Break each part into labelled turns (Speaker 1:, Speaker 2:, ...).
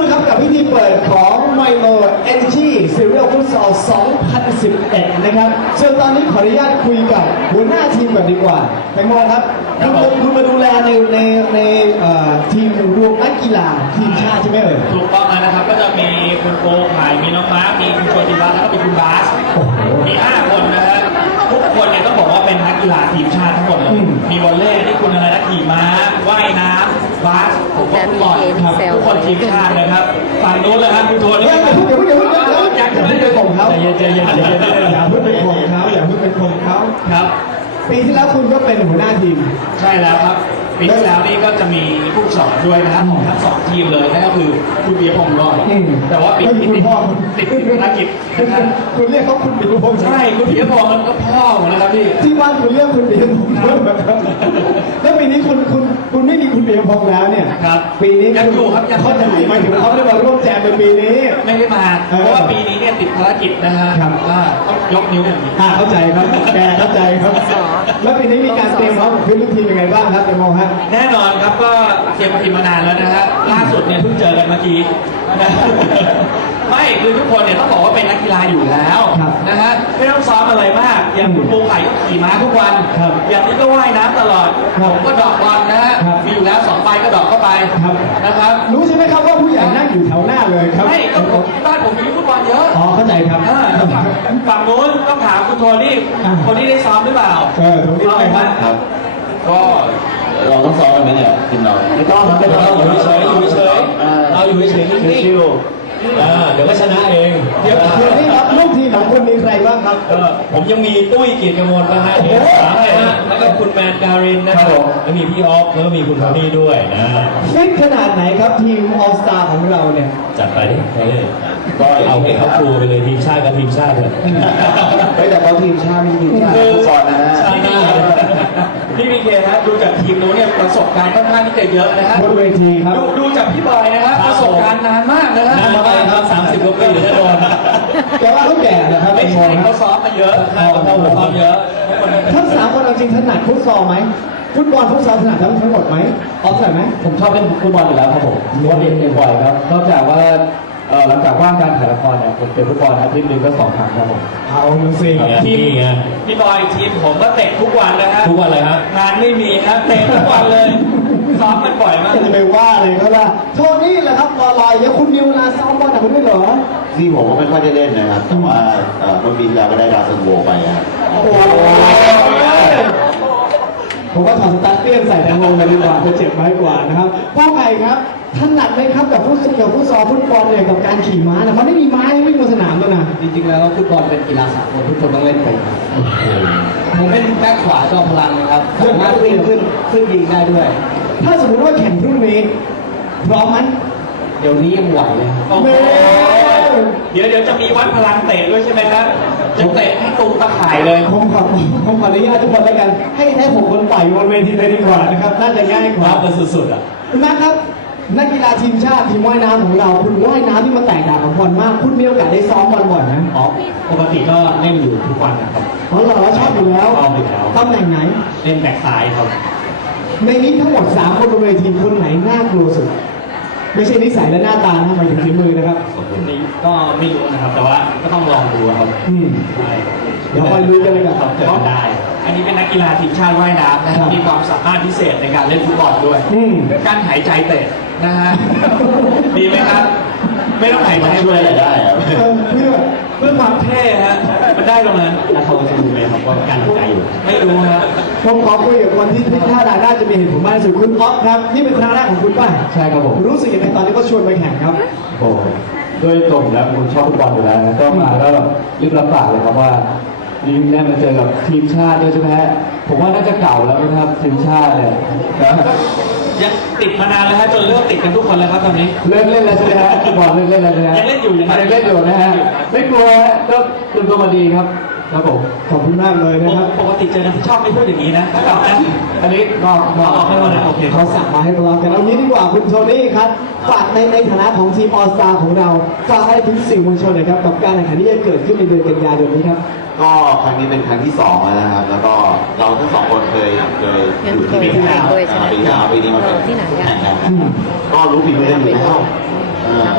Speaker 1: นะครับกับพิธีเปิดของ Milo Energy Serial Futsal 2011 นะครับส่วนตอนนี้ขออนุญาตคุยกับหัวหน้าทีมก่อนดีกว่าแตงโมครับคุณมาดูแลในทีมรวมนักกีฬาทีมชาติใช่ไหมเอ่ย
Speaker 2: ถูกต้องนะครับก็จะมีคุณโกไผ่มีน้องมาร์คมีคุณโชติวัฒน์แล้วก็มีคุณบาสมี5 คนนะฮะทุกคนเนี่ยต้องบอกว่าเป็นนักกีฬาทีมชาติทั้งหมดเลยมีวอลเลย์ที่คุณอะไรนะขี่ม้าว่ายน้ำบาสผมก็ฟุตบอลทุกคนทีมชาตินะครับฝั่งนู้นเลยครับคุณโทนี่
Speaker 1: อย่าพูด
Speaker 2: อยากจะไม่ได้
Speaker 1: ของเขา
Speaker 2: ใจเย็น
Speaker 1: อย่าพูดเป็นของเขาอย่าพูดเป็นของเขา
Speaker 2: ครับ
Speaker 1: ปีที่แล้วคุณก็เป็นหัวหน้าทีม
Speaker 2: ใช่แล้วครับปีที่แล้วนี่ก็จะมีผู้สอนด้วยนะครับของทั้ง2 ทีมเลยนั่นก็คือคุณเบียร์พงศ์รอดแต่ว่าปีนี้ติดภารกิจนะครับ
Speaker 1: คุณเรียกเขาคุณเบียร์พงศ์
Speaker 2: ใช่คุณเบียร์พงศ์มันก็พ่อผมนะครับพี่
Speaker 1: ที่บ้านคุณเรียกคุณเบียร์พงศ์แล้วปีนี้คุณไม่มีคุณเบียร์พงศ์แล้วเนี่ยปีนี้
Speaker 2: ยังอยู่ครับยัง
Speaker 1: เขาจะหมายถึงเขาได้มาร่วมแจมในปีนี้
Speaker 2: ไม่ได้มาเพราะว่าปีนี้เนี่ยติดภารกิจนะฮะต้องยกนิ้วอย่างนี้
Speaker 1: เข้าใจครับแกเข้าใจครับแล้วปีนี้มีการเตรียมพร้อมกับลูกทีมยังไงบ้างครับเตมองฮะ
Speaker 2: แน่นอนครับก็เตรียมทีมมานานแล้วนะฮะล่าสุดเนี่ยเพิ่งเจอกันเมื่อกี้ไม่คือทุกคนเนี่ยต้องบอกว่าเป็นนักกีฬาอยู่แล้วนะฮะไม่ต้องซ้อมอะไรมากอย่างคุณปูไข่ก็ขี่ม้าทุกวันอย่างนี้ก็ว่ายน้ำตลอดผมก็ดอกบอลนะฮะมีอยู่แล้ว2 ใบก็ดอกเข้าไปนะครับ
Speaker 1: รู้ใช่ไหมครับว่าผู้ใหญ่นั่งอยู่แถวหน้าเลยครับ
Speaker 2: ไม่ก็บ้านผมมีฟุตบอลเยอะ
Speaker 1: เข้าใจครับ
Speaker 2: ฝั่งโน้นต้องถามคุณโทนี่คนนี้ได้ซ้อมหรือเปล่า
Speaker 1: ตรงนี้ไป
Speaker 3: ครับก็เราต้องซ้อมกันไหมเนี่ยทีมเรา
Speaker 1: ไม่ต้อง
Speaker 3: อยู่เฉย
Speaker 1: เราอยู่เฉย
Speaker 3: ชิว
Speaker 1: เดี๋ยวก็ชนะเองเดี๋ยวนี่ครับลูกทีมของคุณมีใครบ้างครับ
Speaker 4: ผมยังมีตุ้ยเกียรติกมลนะฮะแล้วก็คุณแมนการินนะครับแล้วมีพี่ออฟแล้วก็มีคุณโทนี่ด้วยนะ
Speaker 1: ฟิตขนาดไหนครับทีมออลสตาร์ของเราเนี่ย
Speaker 4: จัดไปดิก็เอาให้เขาครูไปเลยทีมชาติกับทีมชาติเลย
Speaker 3: แต่เขาทีมชาติมีทีมชาติฟุตบอลนะฮะ
Speaker 2: พี่พีเคฮะดูจากทีมนู้นเนี่ยประสบการณ์ค่อนข้างที่จะเยอะนะฮะ
Speaker 1: บนเวทีครับ
Speaker 2: ดูจากพี่บอยนะฮะประสบการณ์นานมากนะฮะ
Speaker 4: นานมากครับ30 กว่าปีแน่นอน
Speaker 1: แต่ว่าเขาแก่นะครับ
Speaker 2: ไม่ใช่เขาซ้อมมาเยอะเขาซ้อมเยอะ
Speaker 1: ทั้ง3 คนจริงถนัดฟุตซอลไหมฟุตบอลฟุตซอลถนัดทั้งหมดไหมออฟถนัดไหม
Speaker 3: ผมชอบเล่นฟุตบอลอยู่แล้วครับผมเพราะว่าเล่นบ่อยครับนอกจากว่าหลังจากว่างการถ่ายละครเนี่ยผมเป็นฟุตบอลอาทิตย์นึงก็2 ครั้งครับผม
Speaker 1: เอาสิ
Speaker 2: ทีมพี่บอยทีมผมก็เตะทุกวันนะฮะ
Speaker 4: ทุกวันเลยฮะ
Speaker 2: งานไม่มีนะเตะทุกวันเลยซ้อมกันบ่อยมาก
Speaker 1: จะไปว่าเลยก็ว่าโทนี่แหละครับบอลลอยแล้วคุณมีเวลาซ้อมบอลกับคุณด้วยเหรอ
Speaker 3: ที่ผมก็ไม่ค่อยได้เล่นนะครับแต่ว่าเมื่อปีที่แล้วก็ได้ดาวซันโวไปครับ
Speaker 1: ผมก็ถอดสตาร์ทเตี้ยนใส่แตงโมเลยดีกว่าจะเจ็บไม้กว่านะครับพ่อไก่ครับถนัดไหมครับกับฟุตซอลฟุตบอลเนี่ยกับการขี่ม้านะมันไม่มีม้าวิ่งบนสนามเลยนะ
Speaker 5: จริงๆแล้วฟุตบอลเป็นกีฬาสากลทุกคนต้องเล่นไปครับผมเล่นแบ็คขวาจอพลังนะครับสามารถวิ่งขึ้นยิงได้ด้วย
Speaker 1: ถ้าสมมติว่าแข่งพรุ่งนี้พร้อมไหม
Speaker 5: เดี๋ยวนี้ยังไหวเลย
Speaker 2: เดี๋ยวจะมีวัดพลังเตะด้วยใช่ไหมครับจะเตะให้ตูมตะข่ายเลย
Speaker 1: ผมขออนุญาตทุกคนแล้วกันให้ผมคนต่อยบนเวทีเลยดีกว่านะครับน่าจะง่ายกว่า
Speaker 4: เป็นสุดๆอ่ะ
Speaker 1: คุณแม่ครับนักกีฬาทีมชาติทีมว่ายน้ำของเราคุณว่ายน้ำที่มันแตกต่างกับบอลมากคุณมีโอกาสได้ซ้อมบอลบ่อยไหม
Speaker 2: ปกติก็เล่นอยู่ทุกวันนะครับ
Speaker 1: เราชอบอยู่แล้วตำแหน่งไหน
Speaker 2: เล่นแบ็คซ้ายครับ
Speaker 1: ในนี้ทั้งหมด3 คนบนเวทีคนไหนน่ากลัวสุดไม่ใช่นิสัยและหน้าตานะหมายถึงฝีมือนะครับ
Speaker 2: คนนี้ก็ไม่รู้นะครับแต่ว่าก็ต้องลองดูครับ
Speaker 1: เดี๋ยวคอยรู้กันเลย
Speaker 2: ครับเจอได้ อันนี้เป็นนักกีฬาทีมชาติว่ายน้ำนะครับมีความสามารถพิเศษในการเล่นฟุตบอลด้วยการหายใจเตะนะฮะดีไหมครับไม่ต้องหายใจ
Speaker 3: ช่วยอะไรได้ครับ
Speaker 2: เพื่อความเท่ฮะมันได้ตรงนั้น
Speaker 4: แล้วเขาจะรู้ไหมครับว่าการหายใจอยู่
Speaker 2: ไม่รู้ฮะ
Speaker 1: ผมขอคุยกับคนที่ท่าทางน่าจะมีเหตุผลมากที่สุดคุณอ๊อฟครับนี่เป็นครั้งแรกของคุณป่ะ
Speaker 3: ใช่ครับผม
Speaker 1: รู้สึกยังไงตอนที่เขาชวนไปแข่งครับ
Speaker 3: โอ้ด้วยตรงแล้วผมชอบฟุตบอลอยู่แล้วก็มาแล้วแบบรีบรับปากเลยครับว่านี่แน่มาเจอกับทีมชาติด้วยใช่ไหมฮะผมว่าน่าจะเก่าแล้วนะครับทีมชาติเนี่ย
Speaker 2: ยังติดมานานแล้วฮะจนเลิกติดกันทุกคนแล้วครับตอนนี้
Speaker 3: เลิกเล่นแล้วใช่ไหมฮะฟุตบอลเลิกเล่นแล้วนะฮะ
Speaker 2: ยังเล่นอยู่
Speaker 3: ยังเล่นอยู่นะฮะไม่กลัวก็เตรียมตัวมาดีครับครับผม
Speaker 1: ขอบคุณมากเลยนะครับ
Speaker 2: ปกติเจอกันที่ชอบไม่พูดอย่างนี้นะ
Speaker 3: อันนี้
Speaker 2: ก็ออกให้หมดนะโอเค
Speaker 1: เขาสั่งมาให้เรากันเอางี้ดีกว่าคุณโทนี่ครับฝากในฐานะของทีมออสตาของเราฝากให้ถึงสื่อมวลชนหน่อยครับกับการแข่งขันที่จะเกิดขึ้นในเดือนกันยายนนี้ครับ
Speaker 3: ก็ครั้งนี้เป็นครั้งที่2แล้วนะครับแล้วก็เราทั้ง2 คนเคยอยู่ที่ปีที่แล้วปีนี้มาเป็นแข่งกันก็รู้ฝีมือกันอยู่แล้ว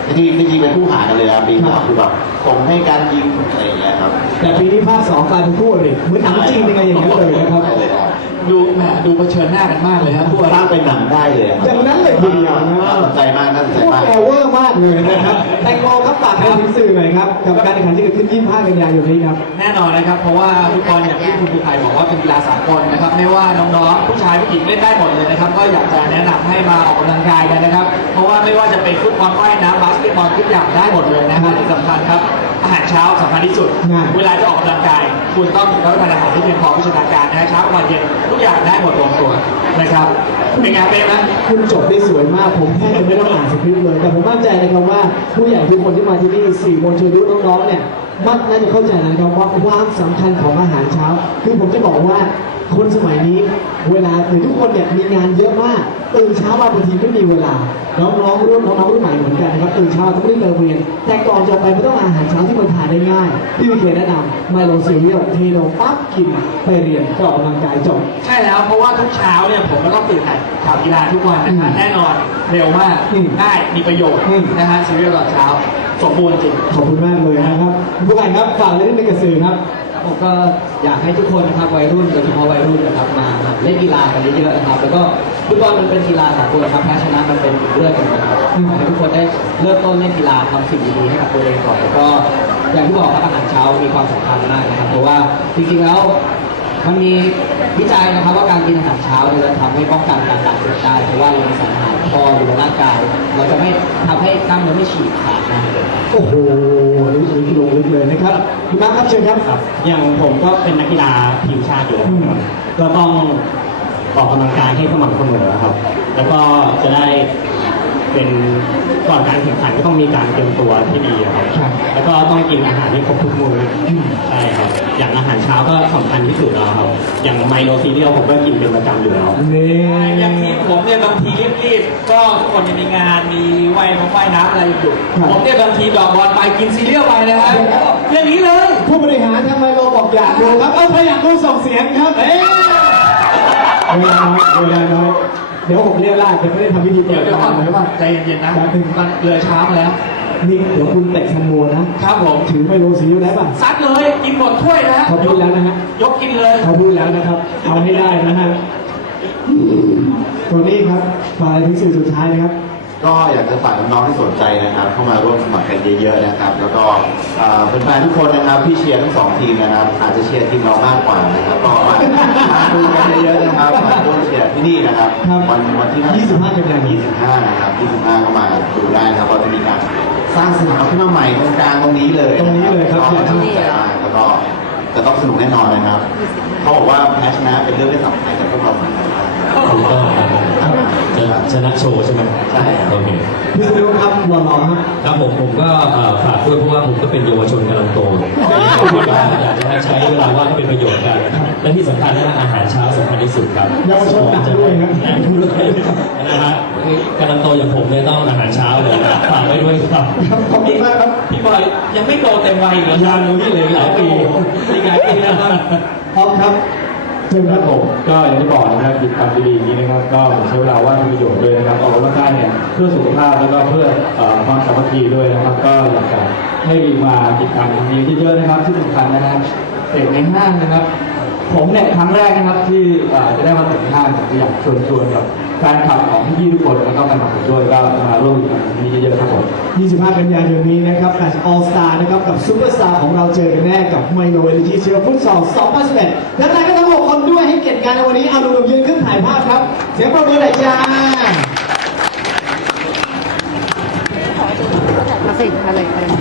Speaker 6: จริงเป็นคู่หากันเลยครับปีที่แล้วคือแบบส่งให้การยิงอะไรอย่างเงี้ยครับ
Speaker 1: แต่ปีนี้ภาค 2กลายเป็นคู่อริเหมือนหนังจีนยังไงอย่างนั้นเลยนะครับ
Speaker 6: ใช่เลยครับ
Speaker 2: ดูแหมดูเผชิญหน้ากันมากเลยครับ
Speaker 6: สร้างเป็นหนังได้เลยครับ
Speaker 1: อย่างนั้นเลยทีเดียวนะ
Speaker 6: น่าสนใจมากน่าสนใจ
Speaker 1: พวก
Speaker 6: มาก
Speaker 1: แอเวอร์มากเลยนะครับแตงโมครับฝากให้ถึงสื่อหน่อยครับกับการแข่งขันที่เกิดขึ้น25 กันยายนนี้ครับ
Speaker 2: แน่นอนนะครับ เพราะว่าฟุตบอลอย่างที่คุณภูไผ่บอกว่าเป็นกีฬาสากลนะครับ ไม่ว่าน้องๆผู้ชายผู้หญิงเล่นได้หมดเลยนะครับ ก็อยากจะแนะนำให้มาออกกำลังกายกันนะครับ เพราะว่าไม่ว่าจะเป็นฟุตบอลว่ายน้ำบาสเกตบอลทุกอย่างได้หมดเลยนะครับที่สำคัญครับอาหารเช้าสำคัญที่สุด เวลาจะออกกำลังกาย คุณต้องรับประทานอาหารที่เพียงพอพิจารณาการนะเช้ากลางวันเย็นทุกอย่างได้หมดลงตัวนะครับเป็นไงเป็นไหม
Speaker 1: คุณจบได้สวยมาก ผมแทบจะไม่ต้องอ่านสคริปต์เลย แต่ผมมั่นใจนะครับว่าผู้ใหญ่ทุกคนที่มาที่นี่สื่อมวลชนทุกน้องๆเนี่ยมักน่าจะเข้าใจนะครับว่าความสำคัญของอาหารเช้า คือผมจะบอกว่าคนสมัยนี้ เวลาหรือทุกคนเนี่ยมีงานเยอะมากตื่นเช้ามาบางทีไม่มีเวลาน้องๆรุ่นใหม่เหมือนกันนะครับตื่นเช้าต้องรีบไปโรงเรียน แต่ก่อนจะไปมันต้องอาหารเช้าที่มันทานได้ง่ายพี่วิเคนแนะนำไมโลซีเรียลเทโลปั๊บกินไปเรียนก็ออกกำลังกายจบ
Speaker 2: ใช่แล้วเพราะว่าทุกเช้าเนี่ยผมก็ต้องตื่นถ่ายข่าวกีฬาทุกวันนะครับแน่นอนเร็วมาก ได้มีประโยชน์นะฮะซีเรียลตอนเช้าสมบูรณ์จริง
Speaker 1: ขอบคุณมากเลยนะครับผู้ใหญ่ครับฝากเรื่องในกระสือครับ
Speaker 5: ผมก็อยากให้ทุกคนนะครับวัยรุ่นโดยเฉพาะวัยรุ่นนะครับมาเล่นกีฬากันเยอะๆนะครับแล้วก็ฟุตบอลมันเป็นกีฬาสากลครับแพ้ชนะมันเป็นเรื่องกันนะครับขอให้ทุกคนได้เริ่มต้นเล่นกีฬาทำสิ่งดีๆให้กับตัวเองก่อนแล้วก็อย่างที่บอกครับอาหารเช้ามีความสำคัญมากนะครับเพราะว่าจริงๆแล้วมันมีวิจัยนะครับว่าการกินอาหารเช้าเนี่ยจะทำให้ป้องกันการบาดเจ็บได้เพราะว่าเรามีสารอาหารพออยู่ในร่างกาย เราจะไม่ทำให้กล้ามเนื้อไม่ฉีกขาดนะ
Speaker 1: โอ้โหนี่คือลงลึกเลยนะครับคุณมาร์คครับเชิญครับ
Speaker 7: อย่างผมก็เป็นนักกีฬาทีมชาติอยู่แล้วครับก็ต้องออกกำลังกายให้สม่ำเสมอครับ แล้วก็จะได้เป็นก่อนการแข่งขันก็ต้องมีการเตรียมตัวที่ดีครับ
Speaker 1: ครับ
Speaker 7: แล้วก็ต้องกินอาหารให้ครบทุกมื้อใช่ครับ อย่างอาหารเช้าก็สำคัญที่สุดแล้วครับ อย่างไมโลซีเรียลผมก็กินเป็นประจำอยู่แล้ว
Speaker 1: นี่
Speaker 2: อย่างทีมผมเนี่ยบางทีรีบๆก็ทุกคนยังมีงานมีว่ายน้ำอะไรอยู่ผมเนี่ยบางทีดอกบอลไปกินซีเรียลไปนะฮะอย่างนี้เลย
Speaker 1: ผู้บริหารทำไมเราบอกอยากดูครับถ้าอยากดูส่งเสียงครับเวลาน้อยเดี๋ยวผมเรียกลาดจะไม่ได้ทำพิธีเปิ
Speaker 2: เดี๋ยว
Speaker 1: ด
Speaker 2: เดี๋ยวก่
Speaker 1: ร้า
Speaker 2: อน
Speaker 1: น
Speaker 2: เดี๋ยวก่อนใจเย็นๆนะมันเลยช้ามาแล้ว
Speaker 1: นี่เดี๋ยวคุณเตะแคมโมนะครับ
Speaker 2: ผม
Speaker 1: ถือไมโลสีอยู่แล้วป่ะ
Speaker 2: ซัดเลยกินหมดถ้วยนะฮะ
Speaker 1: เขาพูดแล้วนะฮะ
Speaker 2: ยกกินเลย
Speaker 1: เขาพูดแล้วนะครับ เอาให้ได้นะฮะโทนี่ครับฝากถึงสื่อสุดท้ายนะครับ
Speaker 6: ก็อยากจะฝากน้องๆที่สนใจนะครับ เข้ามาร่วมสมัครกันเยอะๆนะครับ แล้วก็เป็นแฟนๆทุกคนนะครับที่เชียร์ทั้งสองทีมนะครับ อาจจะเชียร์ทีมเรามากกว่านะครับ ก็มาดูกันเยอะๆนะครับมาร่วมเชียร์ที่นี่นะครับ
Speaker 1: ครับ
Speaker 6: วันที่
Speaker 1: 25 กันยายน
Speaker 6: 25นะครับ25ก็มาดูได้นะครับเราจะมีการสร้างสนามขึ้นมาใหม่ตรงกลางตรงนี้เลย
Speaker 1: ตรงนี้เลยครับ
Speaker 6: ก็น่าสนใจมากแล้วก็จะต้องสนุกแน่นอนนะครับเขาบอกว่าแพ้ชนะเป็นเรื่องไม่สำคัญแต่พวกเราสำคัญมาก
Speaker 4: ถูกต้องครับชนะโชว์ใช่ไหม
Speaker 6: ใช่ครับ
Speaker 4: โอเค
Speaker 1: พี่สนุกครับหล่อๆครับ
Speaker 4: ครับผมก็ฝากด้วยเพราะว่าผมก็เป็นเยาวชนกำลังโตอยากจะให้ใช้เวลาว่างให้เป็นประโยชน์กัน และที่สำคัญนะอาหารเช้าสำคัญที่สุดครับ
Speaker 1: เยาวชนหนักด้วยครับ
Speaker 4: หนักด้วยนะฮะกำลังโตอย่างผมเนี่ยต้องอาหารเช้าเลยนะฝากไว้ด้วยครับ
Speaker 1: ขอบคุณมากครับ
Speaker 2: พี่บอยยังไม่โตเต็มวัยอีกเหรอ
Speaker 4: ยังนี่เลยหลายปีอีกหลายปีนะครับ
Speaker 1: พร้อมครับเชิญ
Speaker 3: ค
Speaker 1: ค
Speaker 3: รั
Speaker 1: รั
Speaker 3: บบ ผมก็อย่างที่บอกนะครับกิจกรรมดีๆอย่างนี้นะครับก็ผมใช้เวลาว่างมีประโยชน์ด้วยนะครับออกกำลังกายเนี่ยเพื่อสุขภาพแล้วก็เพื่อความสามัคคีด้วยนะครับ ก็อยากจะให้มากิจกรรมนี้เยอะๆนะครับที่สำคัญนะครับเด็กในห้างนะครับ ผมเนี่ยครั้งแรกนะครับที่จะได้มาถึงห้างอยากชวนกับแฟนคลับของพี่ๆทุกคนแล้วก็แฟนคลับผมด้วยก็มาร่วมกิจกรรมนี้เยอะๆครับผม
Speaker 1: 25 กันยายนนี้นะครับแมตช์ออลสตาร์นะครับกับซูเปอร์สตาร์ของเราเจอกันแน่กับไมโลเอลิจีเชียร์ฟุตซอล2011และนายก็ทั้ง6คนด้วยให้เกียรติการในวันนี้เอาหนุ่มๆยืนขึ้นถ่ายภาพครับ เสียงปรบมือหน่อยจ้า
Speaker 8: มาสิอะไร